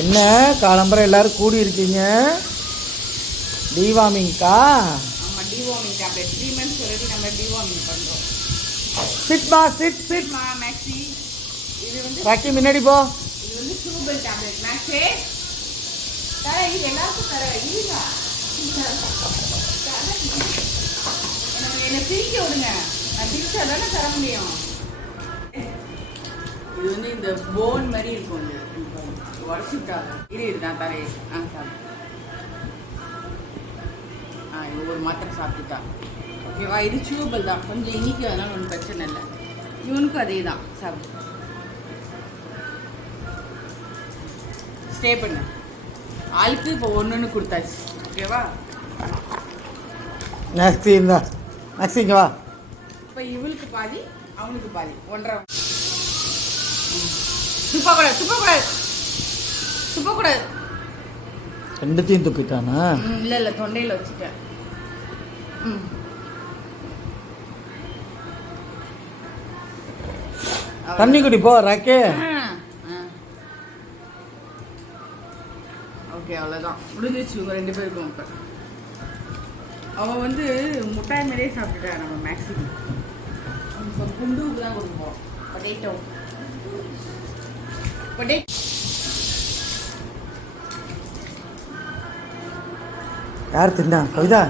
என்ன காலம்பரம் எல்லாரும் கூடி இருக்கீங்க? டிவார்மிங்க்கா? ஆமாம், டிவார்மிங் டேப்லெட் 3 months ஆல்ரெடி நம்ம டிவார்மிங் பண்ணுறோம். சிட்மா சிட் மேக்ஸி இது வந்து ராக்கி முன்னாடி போ. இது வந்து சூபல் டேப்லெட் மேக்ஸே தர. இது எல்லாருக்கும் தர. இருங்க, என்னை பிரிக்க விடுங்க. நான் பிரிச்சா தானே தர முடியும். இது வந்து இந்த போன் மாதிரி இருக்கும். இது உடச்சிட்டாங்க. இது நான் தரேன். சாப்பிட்டு இது ஒரு மாத்திரை சாப்பிட்டுட்டா. ஓகேவா? இது சூபல் தான், கொஞ்சம் இனிக்கு, அதனால ஒன்றும் பிரச்சனை இல்லை. இவனுக்கும் அதே தான். சாப்பிட்டு ஸ்டே பண்ணு. ஆளுக்கு இப்போ ஒன்று கொடுத்தாச்சு. ஓகேவா? நெக்ஸ்ட் இருந்தா நெக்ஸ்ட் இங்கே வா. இப்போ இவளுக்கு பாதி, அவனுக்கு பாதி. 1.5. துப்பக்கூடாது, துப்பக்கூடாது, துப்பக்கூடாது. ரெண்டுத்தையும் துப்பிட்டானா? இல்லை இல்லை, தொண்டையில் வச்சுட்டேன். தண்ணி குடி போ ராக்கே. ஓகே, அவ்வளோதான், முடிஞ்சிச்சு உங்கள் 2 பேருக்கும். இப்போ அவன் வந்து முட்டாய் மாதிரியே சாப்பிட்டுட்டா. நம்ம மேக்ஸிமம் இப்போ குண்டுவுக்கு தான் கொடுப்போம். பொட்டேட்டோ யார் தின்னா? கவிதா.